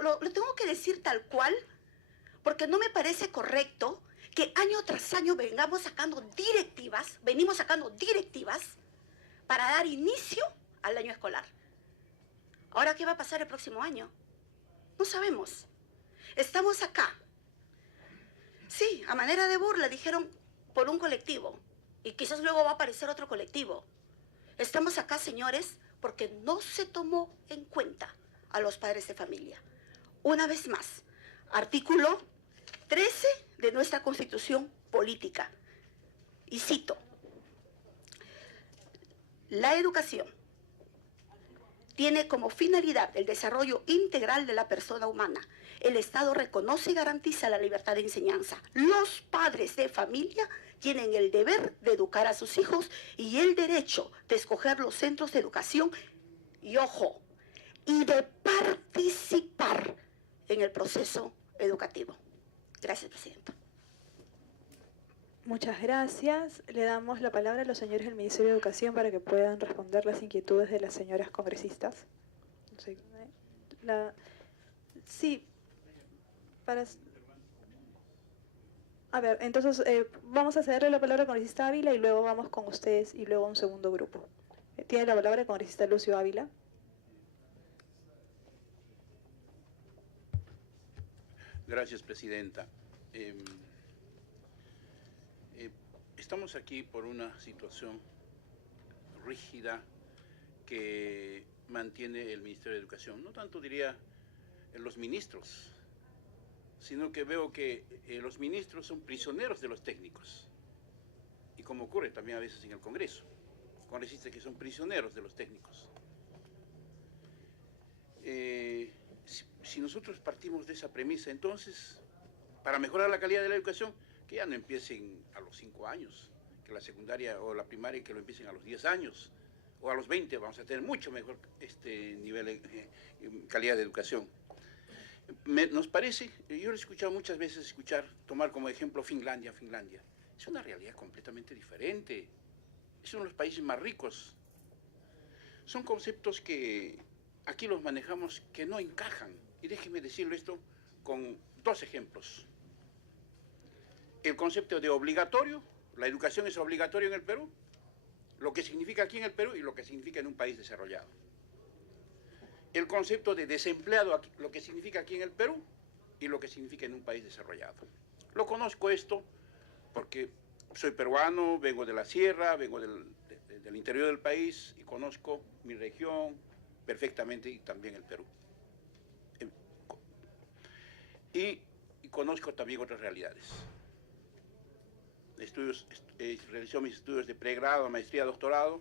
lo tengo que decir tal cual, porque no me parece correcto que año tras año venimos sacando directivas para dar inicio al año escolar. Ahora, ¿qué va a pasar el próximo año? No sabemos. Estamos acá. Sí, a manera de burla dijeron por un colectivo, y quizás luego va a aparecer otro colectivo. Estamos acá, señores, porque no se tomó en cuenta a los padres de familia. Una vez más, artículo 13 de nuestra Constitución Política. Y cito: la educación tiene como finalidad el desarrollo integral de la persona humana. El Estado reconoce y garantiza la libertad de enseñanza. Los padres de familia tienen el deber de educar a sus hijos y el derecho de escoger los centros de educación y, ojo, y de participar en el proceso educativo. Gracias, Presidenta. Muchas gracias. Le damos la palabra a los señores del Ministerio de Educación para que puedan responder las inquietudes de las señoras congresistas. Sí, para... A ver, entonces vamos a cederle la palabra al congresista Ávila y luego vamos con ustedes y luego a un segundo grupo. Tiene la palabra el congresista Lucio Ávila. Gracias, Presidenta. Estamos aquí por una situación rígida que mantiene el Ministerio de Educación. No tanto diría los ministros, sino que veo que los ministros son prisioneros de los técnicos. Y como ocurre también a veces en el Congreso, congresistas que son prisioneros de los técnicos. Si nosotros partimos de esa premisa, entonces, para mejorar la calidad de la educación, que ya no empiecen a los 5 años, que la secundaria o la primaria que lo empiecen a los 10 años, o a los 20, vamos a tener mucho mejor nivel de calidad de educación. Nos parece, yo lo he escuchado muchas veces, tomar como ejemplo Finlandia. Es una realidad completamente diferente. Es uno de los países más ricos. Son conceptos que aquí los manejamos que no encajan. Y déjeme decirlo esto con 2 ejemplos. El concepto de obligatorio, la educación es obligatoria en el Perú, lo que significa aquí en el Perú y lo que significa en un país desarrollado. El concepto de desempleado, lo que significa aquí en el Perú y lo que significa en un país desarrollado. Lo conozco esto porque soy peruano, vengo de la sierra, vengo del interior del país y conozco mi región perfectamente y también el Perú. Y conozco también otras realidades. Realizó mis estudios de pregrado, maestría, doctorado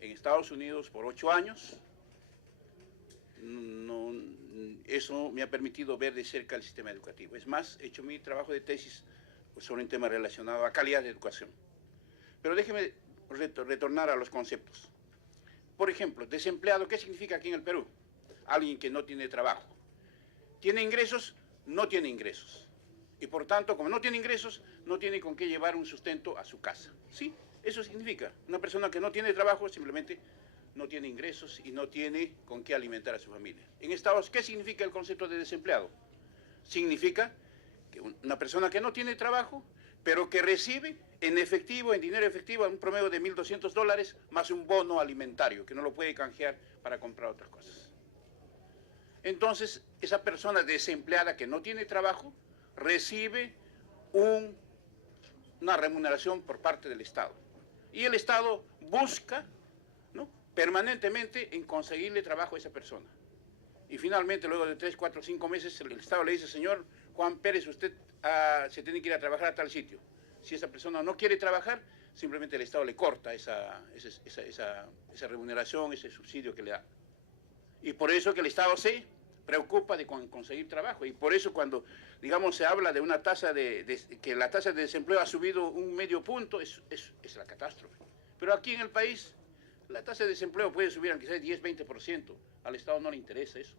en Estados Unidos por 8 años. Eso me ha permitido ver de cerca el sistema educativo. Es más, he hecho mi trabajo de tesis sobre un tema relacionado a calidad de educación. Pero déjeme retornar a los conceptos. Por ejemplo, desempleado, ¿qué significa aquí en el Perú? Alguien que no tiene trabajo. ¿Tiene ingresos? No tiene ingresos. Y por tanto, como no tiene ingresos, no tiene con qué llevar un sustento a su casa. ¿Sí? Eso significa. Una persona que no tiene trabajo simplemente no tiene ingresos y no tiene con qué alimentar a su familia. En Estados, ¿qué significa el concepto de desempleado? Significa que una persona que no tiene trabajo, pero que recibe en efectivo, en dinero efectivo, un promedio de $1.200 más un bono alimentario, que no lo puede canjear para comprar otras cosas. Entonces, esa persona desempleada que no tiene trabajo, recibe una remuneración por parte del Estado. Y el Estado busca, ¿no?, permanentemente en conseguirle trabajo a esa persona. Y finalmente, luego de 3, 4, 5 meses, el Estado le dice: señor Juan Pérez, usted se tiene que ir a trabajar a tal sitio. Si esa persona no quiere trabajar, simplemente el Estado le corta esa remuneración, ese subsidio que le da. Y por eso que el Estado se preocupa de conseguir trabajo. Y por eso cuando, digamos, se habla de una tasa que la tasa de desempleo ha subido 1/2 punto, es la catástrofe. Pero aquí en el país, la tasa de desempleo puede subir aunque sea 10, 20%. Al Estado no le interesa eso.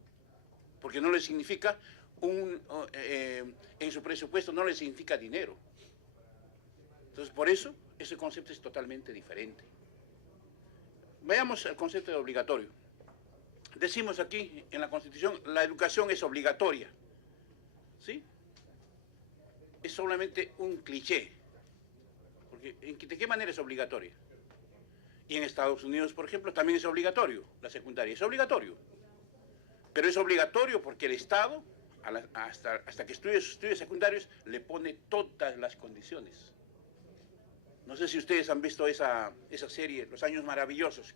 Porque no le significa, en su presupuesto no le significa dinero. Entonces, por eso, ese concepto es totalmente diferente. Veamos el concepto de obligatorio. decimos aquí en la Constitución, la educación es obligatoria, ¿sí? Es solamente un cliché, porque ¿de qué manera es obligatoria? Y en Estados Unidos, por ejemplo, también es obligatorio, la secundaria, es obligatorio. Pero es obligatorio porque el Estado, hasta que estudie sus estudios secundarios, le pone todas las condiciones. No sé si ustedes han visto esa serie, Los Años Maravillosos,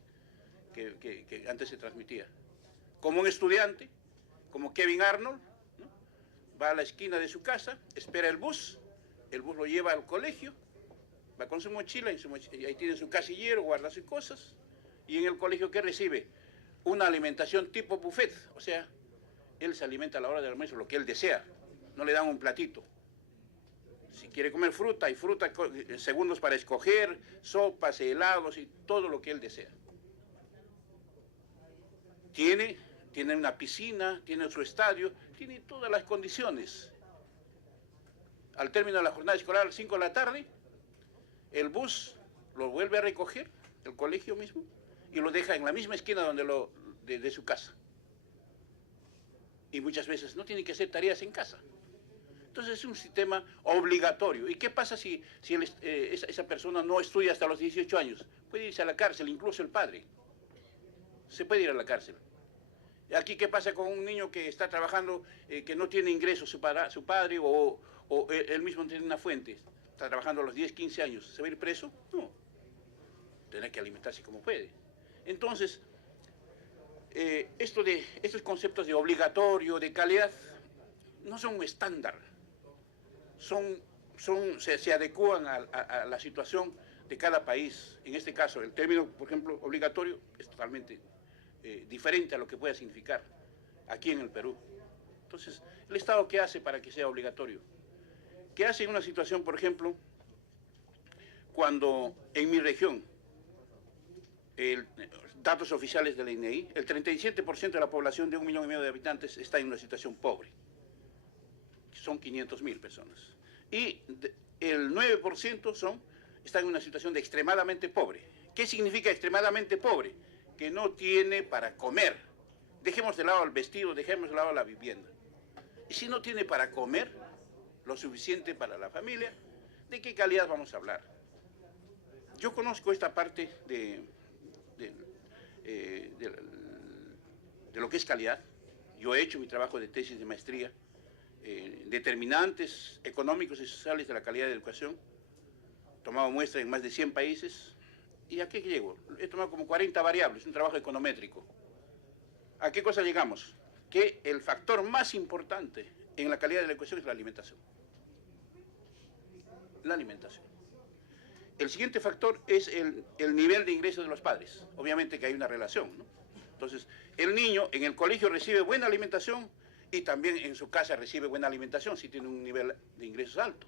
que antes se transmitía. Como un estudiante, como Kevin Arnold, ¿no? Va a la esquina de su casa, espera el bus lo lleva al colegio, va con su mochila, y ahí tiene su casillero, guarda sus cosas, y en el colegio, ¿qué recibe? Una alimentación tipo buffet, o sea, él se alimenta a la hora del almuerzo lo que él desea, no le dan un platito. Si quiere comer fruta, hay fruta, segundos para escoger, sopas, helados y todo lo que él desea. Tiene una piscina, tiene su estadio, tiene todas las condiciones. Al término de la jornada escolar, a las 5 de la tarde, el bus lo vuelve a recoger, el colegio mismo, y lo deja en la misma esquina de su casa. Y muchas veces no tiene que hacer tareas en casa. Entonces es un sistema obligatorio. ¿Y qué pasa si esa persona no estudia hasta los 18 años? Puede irse a la cárcel, incluso el padre. Se puede ir a la cárcel. Aquí, ¿qué pasa con un niño que está trabajando, que no tiene ingresos su padre o él mismo no tiene una fuente? Está trabajando a los 10, 15 años. ¿Se va a ir preso? No. Tendrá que alimentarse como puede. Entonces, estos conceptos de obligatorio, de calidad, no son un estándar. Se adecúan a la situación de cada país. En este caso, el término, por ejemplo, obligatorio, es totalmente diferente a lo que pueda significar aquí en el Perú. Entonces, ¿el Estado qué hace para que sea obligatorio? ¿Qué hace en una situación, por ejemplo, cuando en mi región, datos oficiales de la INEI, el 37% de la población de 1,5 millones de habitantes está en una situación pobre? Son 500.000 personas. Y el 9% están en una situación de extremadamente pobre. ¿Qué significa extremadamente pobre? Que no tiene para comer. Dejemos de lado el vestido, dejemos de lado la vivienda. Y si no tiene para comer lo suficiente para la familia, ¿de qué calidad vamos a hablar? Yo conozco esta parte de lo que es calidad. Yo he hecho mi trabajo de tesis de maestría, determinantes económicos y sociales de la calidad de educación. He tomado muestra en más de 100 países. ¿Y a qué llego? He tomado como 40 variables, un trabajo econométrico. ¿A qué cosa llegamos? Que el factor más importante en la calidad de la educación es la alimentación. La alimentación. El siguiente factor es el nivel de ingresos de los padres. Obviamente que hay una relación, ¿no? Entonces, el niño en el colegio recibe buena alimentación y también en su casa recibe buena alimentación si tiene un nivel de ingresos alto.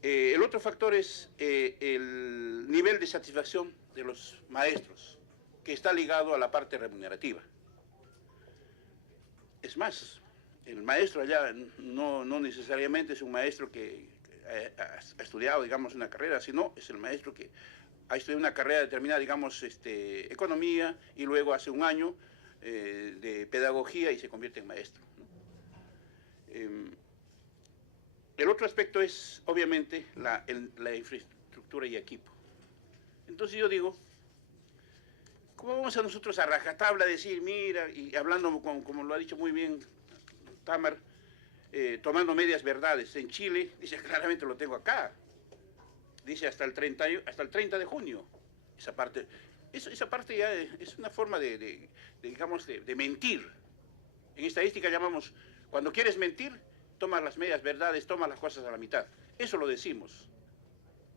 El otro factor es el nivel de satisfacción de los maestros, que está ligado a la parte remunerativa. Es más, el maestro allá no necesariamente es un maestro que ha estudiado, digamos, una carrera, sino es el maestro que ha estudiado una carrera determinada, digamos, economía, y luego hace un año de pedagogía y se convierte en maestro, ¿no? El otro aspecto es, obviamente, la infraestructura y equipo. Entonces yo digo, ¿cómo vamos a nosotros a rajatabla decir, mira, y hablando como lo ha dicho muy bien Tamar, tomando medias verdades? En Chile, dice claramente, lo tengo acá, dice hasta el 30 de junio. Esa parte ya es una forma digamos, de mentir. En estadística llamamos, cuando quieres mentir, tomas las medias verdades, tomas las cosas a la mitad. Eso lo decimos.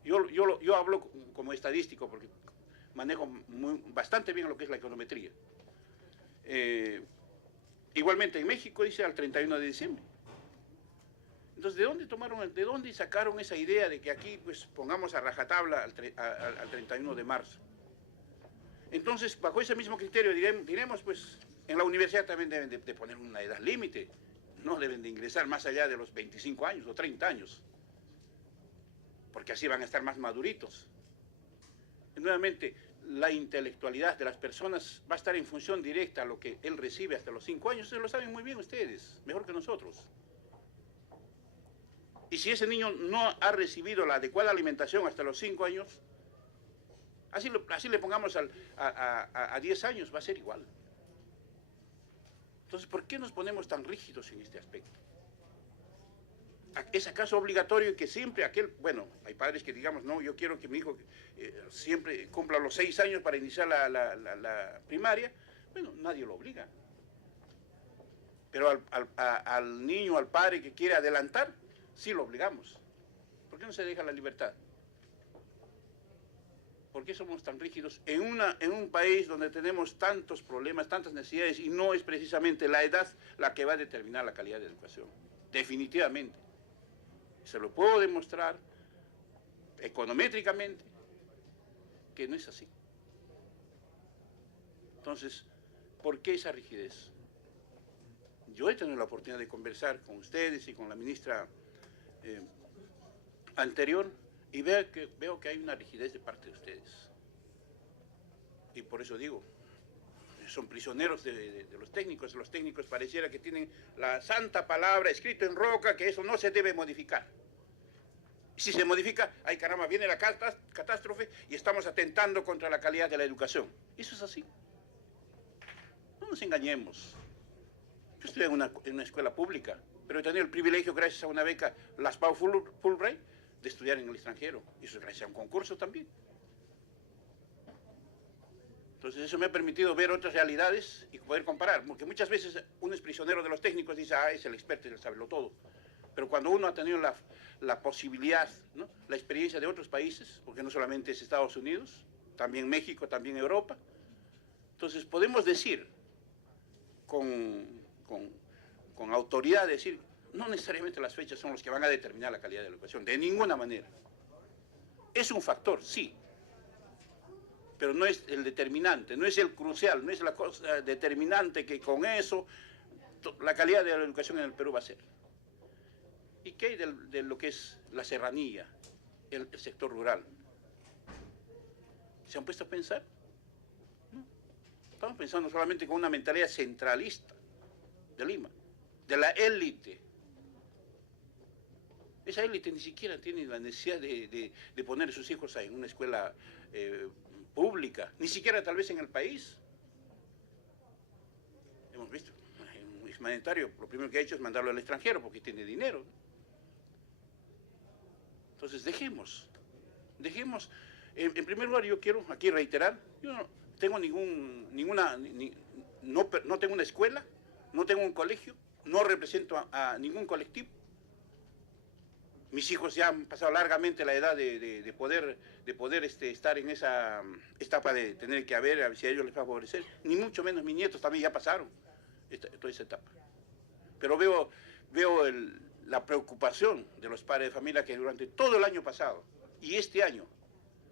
Yo hablo como estadístico porque manejo bastante bien lo que es la econometría. Igualmente en México dice al 31 de diciembre. Entonces, ¿de dónde sacaron esa idea de que aquí pues pongamos a rajatabla al 31 de marzo? Entonces, bajo ese mismo criterio diremos, pues, en la universidad también deben de poner una edad límite. No deben de ingresar más allá de los 25 años o 30 años, porque así van a estar más maduritos. Y nuevamente, la intelectualidad de las personas va a estar en función directa a lo que él recibe hasta los 5 años. Eso lo saben muy bien ustedes, mejor que nosotros. Y si ese niño no ha recibido la adecuada alimentación hasta los 5 años, así le pongamos a 10 años, va a ser igual. Entonces, ¿por qué nos ponemos tan rígidos en este aspecto? ¿Es acaso obligatorio que siempre bueno, hay padres que digamos, no, yo quiero que mi hijo siempre cumpla los 6 años para iniciar la primaria? Bueno, nadie lo obliga. Pero al niño, al padre que quiere adelantar, sí lo obligamos. ¿Por qué no se deja la libertad? ¿Por qué somos tan rígidos en un país donde tenemos tantos problemas, tantas necesidades, y no es precisamente la edad la que va a determinar la calidad de educación? Definitivamente. Se lo puedo demostrar econométricamente que no es así. Entonces, ¿por qué esa rigidez? Yo he tenido la oportunidad de conversar con ustedes y con la ministra anterior, y veo que hay una rigidez de parte de ustedes. Y por eso digo, son prisioneros de los técnicos. Los técnicos pareciera que tienen la santa palabra escrito en roca, que eso no se debe modificar. Si se modifica, ay caramba, viene la catástrofe y estamos atentando contra la calidad de la educación. Eso es así. No nos engañemos. Yo estoy en una escuela pública, pero he tenido el privilegio, gracias a una beca, las Pau Fulbright, de estudiar en el extranjero. Y eso es gracias a un concurso también. Entonces eso me ha permitido ver otras realidades y poder comparar, porque muchas veces uno es prisionero de los técnicos y dice, es el experto y él sabe todo. Pero cuando uno ha tenido la posibilidad, ¿no?, la experiencia de otros países, porque no solamente es Estados Unidos, también México, también Europa, entonces podemos decir con autoridad, decir, no necesariamente las fechas son los que van a determinar la calidad de la educación, de ninguna manera. Es un factor, sí, pero no es el determinante, no es el crucial, no es la cosa determinante que con eso la calidad de la educación en el Perú va a ser. ¿Y qué hay de lo que es la serranía, el sector rural? ¿Se han puesto a pensar? No. Estamos pensando solamente con una mentalidad centralista de Lima, de la élite. Esa élite ni siquiera tiene la necesidad de poner a sus hijos en una escuela pública, ni siquiera tal vez en el país. Hemos visto, un exmandatario lo primero que ha hecho es mandarlo al extranjero porque tiene dinero. Entonces dejemos. En primer lugar, yo quiero aquí reiterar, yo no tengo no tengo una escuela, no tengo un colegio, no represento a ningún colectivo. Mis hijos ya han pasado largamente la edad de poder estar en esa etapa de tener que ver a ver si a ellos les va a favorecer. Ni mucho menos mis nietos también ya pasaron toda esa etapa. Pero veo la preocupación de los padres de familia que durante todo el año pasado y este año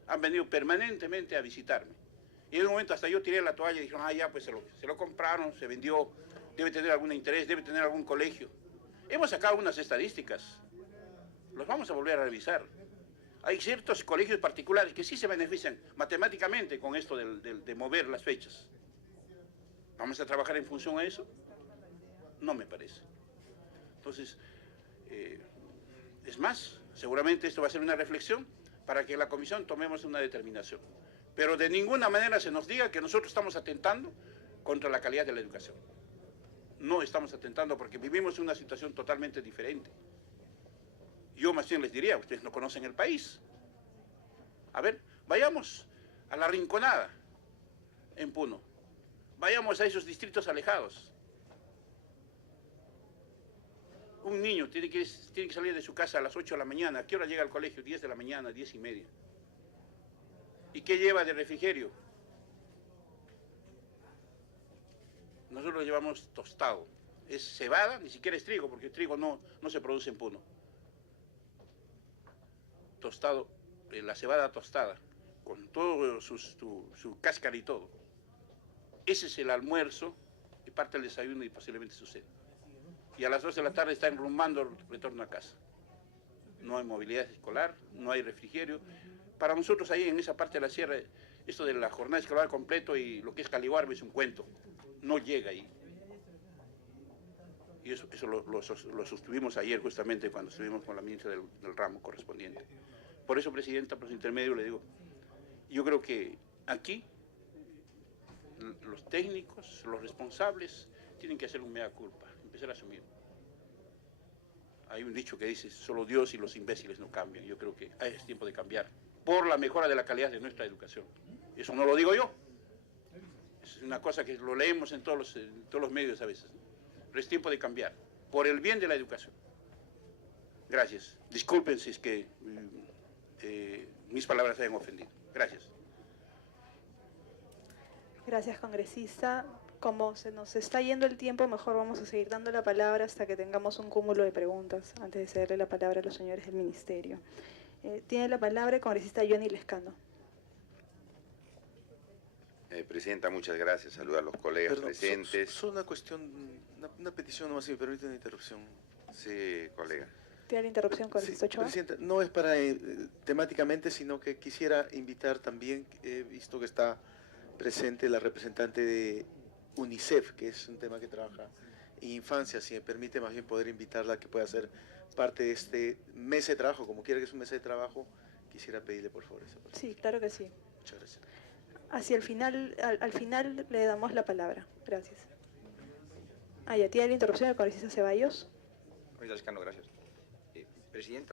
han venido permanentemente a visitarme. Y en un momento hasta yo tiré la toalla y dijeron, ya pues se lo compraron, se vendió, debe tener algún interés, debe tener algún colegio. Hemos sacado unas estadísticas, los vamos a volver a revisar. Hay ciertos colegios particulares que sí se benefician matemáticamente con esto de mover las fechas. ¿Vamos a trabajar en función a eso? No me parece. Entonces, es más, seguramente esto va a ser una reflexión para que la comisión tomemos una determinación. Pero de ninguna manera se nos diga que nosotros estamos atentando contra la calidad de la educación. No estamos atentando porque vivimos una situación totalmente diferente. Yo más bien les diría, ustedes no conocen el país. A ver, vayamos a la Rinconada, en Puno. Vayamos a esos distritos alejados. Un niño tiene que salir de su casa a las 8 de la mañana. ¿A qué hora llega al colegio? 10 de la mañana, 10:30. ¿Y qué lleva de refrigerio? Nosotros llevamos tostado. Es cebada, ni siquiera es trigo, porque el trigo no se produce en Puno. Tostado, la cebada tostada, con todo su cáscara y todo. Ese es el almuerzo y parte del desayuno y posiblemente su cena. Y a las 2 de la tarde está enrumbando el retorno a casa. No hay movilidad escolar, no hay refrigerio. Para nosotros ahí en esa parte de la sierra Esto de la jornada escolar completo y lo que es Caliwarma es un cuento, no llega ahí. Y eso lo sostuvimos ayer justamente cuando estuvimos con la ministra del ramo correspondiente. Por eso, Presidenta, por su intermedio le digo, yo creo que aquí los técnicos, los responsables, tienen que hacer un mea culpa, empezar a asumir. Hay un dicho que dice, solo Dios y los imbéciles no cambian. Yo creo que es tiempo de cambiar por la mejora de la calidad de nuestra educación. Eso no lo digo yo. Es una cosa que lo leemos en todos los medios a veces. Pero es tiempo de cambiar, por el bien de la educación. Gracias. Disculpen si es que mis palabras se hayan ofendido. Gracias. Gracias, congresista. Como se nos está yendo el tiempo, mejor vamos a seguir dando la palabra hasta que tengamos un cúmulo de preguntas, antes de cederle la palabra a los señores del Ministerio. Tiene la palabra el congresista Johnny Lescano. Presidenta, muchas gracias. Saludos a los colegas presentes. Solo una cuestión, una petición nomás, si me permite una interrupción. Sí, colega. Tiene la interrupción, congresista Ochoa. Presidenta, no es para temáticamente, sino que quisiera invitar también, he visto que está presente la representante de UNICEF, que es un tema que trabaja en infancia, si me permite más bien poder invitarla a que pueda ser parte de este mes de trabajo, como quiera que es un mes de trabajo, quisiera pedirle por favor esa parte. Sí, claro que sí. Muchas gracias. Hacia el final, al final le damos la palabra. Gracias. Ya tiene la interrupción el congresista Ceballos. Lescano, gracias. Presidenta.